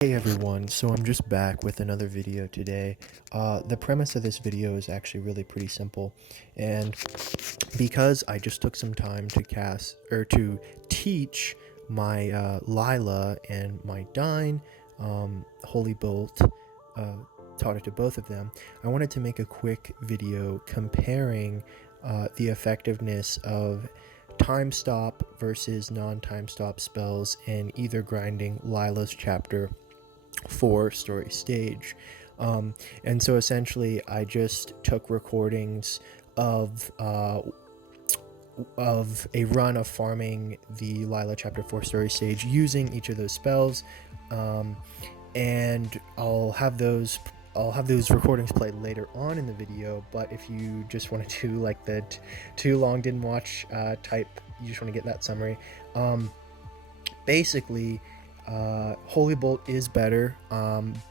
Hey everyone, so I'm just back with another video today. The premise of this video is actually really pretty simple, and because I just took some time to to teach my Lilah and my Dine Holy Bolt, taught it to both of them, I wanted to make a quick video comparing the effectiveness of time stop versus non-time stop spells in either grinding Lilah's chapter 4 story stage. And so essentially I just took recordings of a run of farming the Lilah chapter 4 story stage using each of those spells, and I'll have those recordings played later on in the video. But if you just wanted to, like, the too long didn't watch type, you just want to get that summary. Basically, Holy Bolt is better,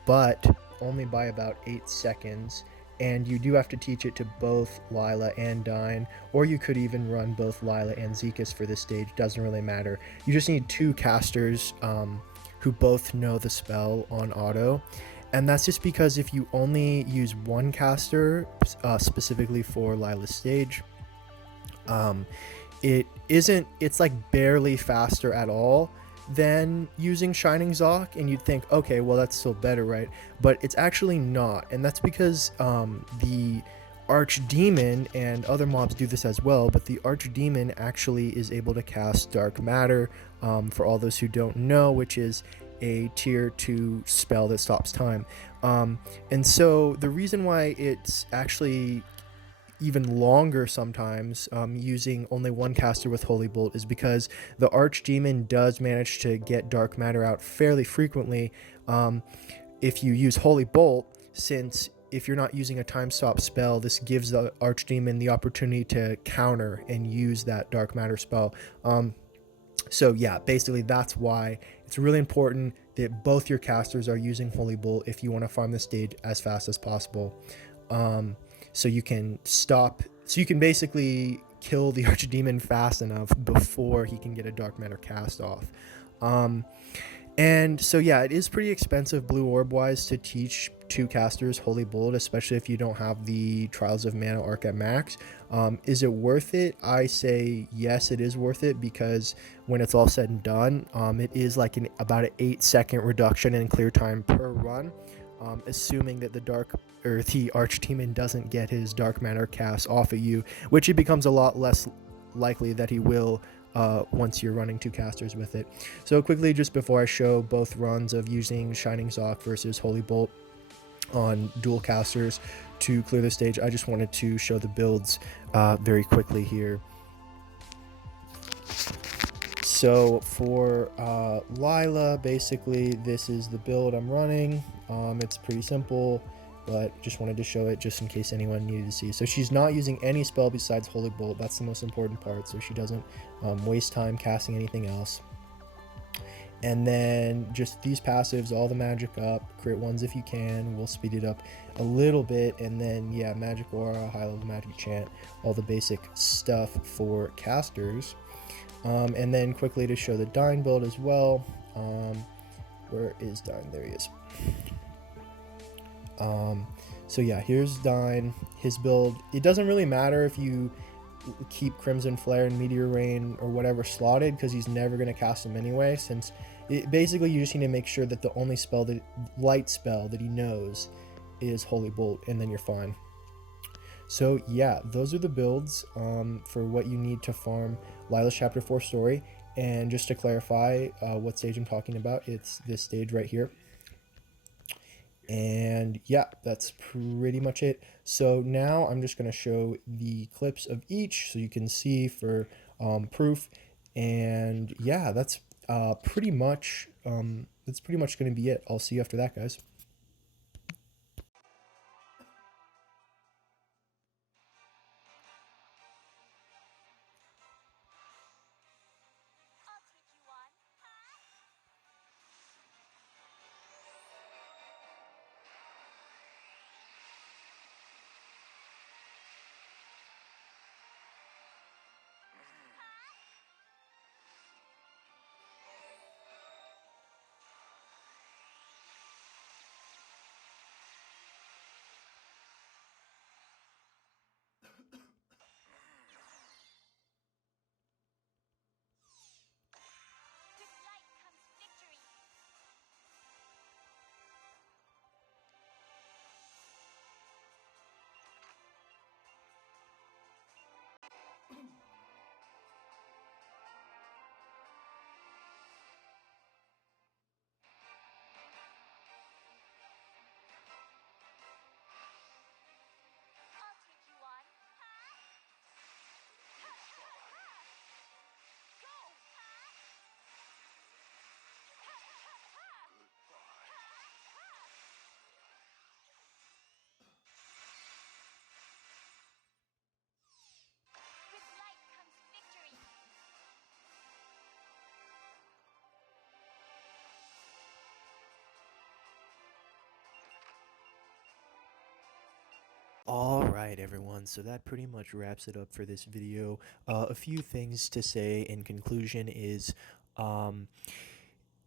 but only by about 8 seconds, and you do have to teach it to both Lilah and Dine, or you could even run both Lilah and Zekas for this stage. Doesn't really matter. You just need two casters who both know the spell on auto, and that's just because if you only use one caster specifically for Lilah's stage, it's like barely faster at all than using Shining Zoc, and you'd think, okay, well, that's still better, right? But it's actually not, and that's because the Archdemon and other mobs do this as well, but the Archdemon actually is able to cast Dark Matter, for all those who don't know, which is a tier 2 spell that stops time. And so the reason why it's actually even longer sometimes, using only one caster with Holy Bolt, is because the Archdemon does manage to get Dark Matter out fairly frequently if you use Holy Bolt, since if you're not using a time stop spell, this gives the Archdemon the opportunity to counter and use that Dark Matter spell. So yeah, basically that's why it's really important that both your casters are using Holy Bolt if you want to farm the stage as fast as possible. So you can basically kill the Archdemon fast enough before he can get a Dark Matter cast off. And so yeah, it is pretty expensive blue orb wise to teach two casters Holy Bolt, especially if you don't have the Trials of Mana arc at max. Is it worth it? I say yes, it is worth it, because when it's all said and done, it is like about an 8-second reduction in clear time per run, assuming that the Archdemon doesn't get his Dark Matter cast off of you, which it becomes a lot less likely that he will once you're running two casters with it. So quickly, just before I show both runs of using Shining Zoc versus Holy Bolt on dual casters to clear the stage, I just wanted to show the builds very quickly here. So for Lilah, basically this is the build I'm running. It's pretty simple, but just wanted to show it just in case anyone needed to see. So she's not using any spell besides Holy Bolt. That's the most important part, so she doesn't waste time casting anything else. And then just these passives, all the magic up, crit ones if you can, we'll speed it up a little bit, and then yeah, magic aura, high level magic chant, all the basic stuff for casters. And then quickly to show the Dine build as well. Where is Dine? There he is. So yeah, here's Dine. His build, it doesn't really matter if you keep Crimson Flare and Meteor Rain or whatever slotted, because he's never going to cast them anyway, since basically you just need to make sure that the only light spell that he knows is Holy Bolt, and then you're fine. So yeah, those are the builds for what you need to farm Lilah's chapter 4 story. And just to clarify what stage I'm talking about, it's this stage right here. And yeah, that's pretty much it. So now I'm just going to show the clips of each so you can see for proof. And yeah, that's pretty much going to be it. I'll see you after that, guys. All right, everyone. So that pretty much wraps it up for this video. A few things to say in conclusion is, um,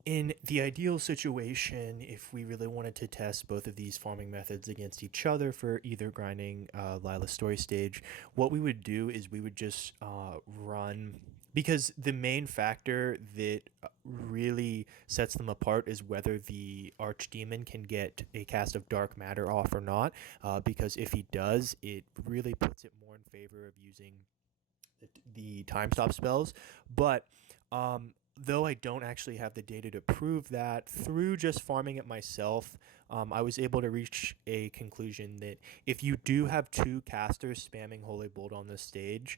in the ideal situation, if we really wanted to test both of these farming methods against each other for either grinding Lilah's story stage, what we would do is we would just run, because the main factor that really sets them apart is whether the archdemon can get a cast of dark matter off or not. Because if he does, it really puts it more in favor of using the time stop spells. But though I don't actually have the data to prove that, through just farming it myself, I was able to reach a conclusion that if you do have two casters spamming Holy Bolt on the stage,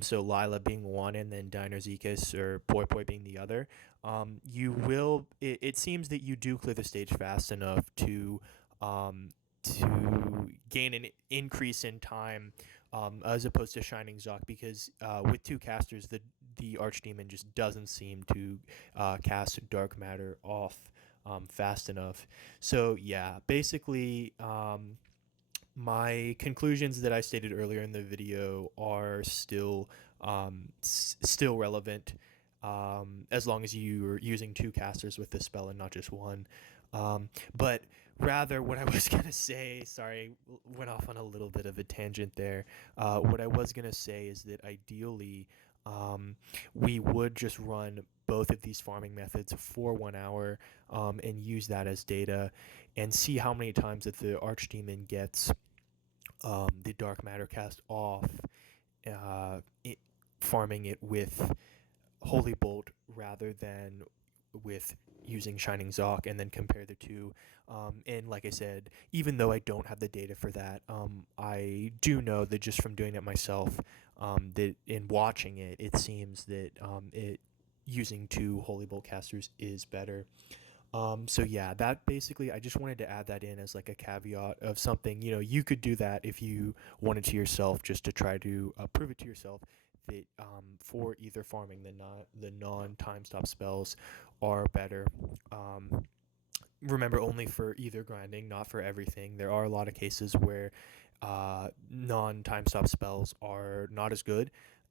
so Lilah being one and then Diner Zekas or Poi Poi being the other, you will. It seems that you do clear the stage fast enough to gain an increase in time, as opposed to Shining Zoc, because with two casters, the Archdemon just doesn't seem to cast Dark Matter off fast enough. So yeah, basically, my conclusions that I stated earlier in the video are still relevant, as long as you're using two casters with this spell and not just one. But rather, what I was gonna say, sorry, went off on a little bit of a tangent there. What I was gonna say is that ideally, we would just run both of these farming methods for 1 hour, and use that as data and see how many times that the Archdemon gets the dark matter cast off, it, farming it with Holy Bolt rather than with using Shining Zoc, and then compare the two. And like I said, even though I don't have the data for that, I do know that just from doing it myself, that in watching it, it seems that it using two Holy Bolt casters is better. So yeah, that basically, I just wanted to add that in as like a caveat of something, you could do that if you wanted to yourself, just to try to prove it to yourself that, for either farming, the non-time stop spells are better. Remember, only for either grinding, not for everything. There are a lot of cases where non-time stop spells are not as good,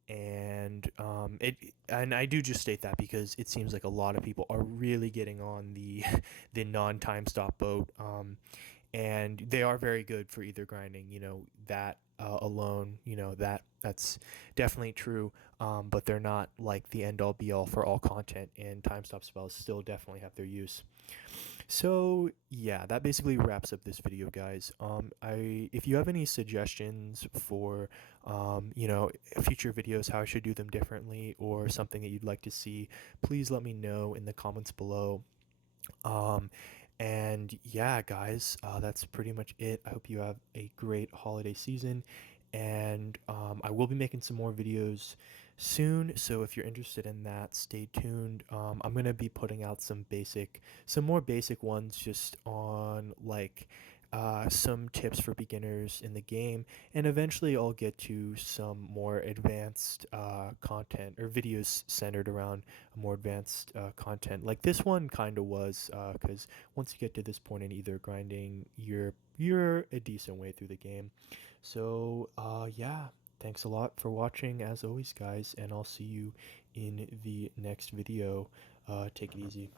and I do just state that because it seems like a lot of people are really getting on the the non-time stop boat, and they are very good for either grinding. That alone, that's definitely true. But they're not like the end all be all for all content, and time stop spells still definitely have their use. So yeah, that basically wraps up this video, guys. If you have any suggestions for, future videos, how I should do them differently, or something that you'd like to see, please let me know in the comments below. Um, and yeah, guys, that's pretty much it. I hope you have a great holiday season, and I will be making some more videos soon. So if you're interested in that, stay tuned. I'm gonna be putting out some more basic ones, just on like some tips for beginners in the game, and eventually I'll get to some more advanced content, or videos centered around more advanced content. Like this one kind of was, because once you get to this point in either grinding, you're a decent way through the game. So yeah, thanks a lot for watching as always, guys, and I'll see you in the next video. Take it easy.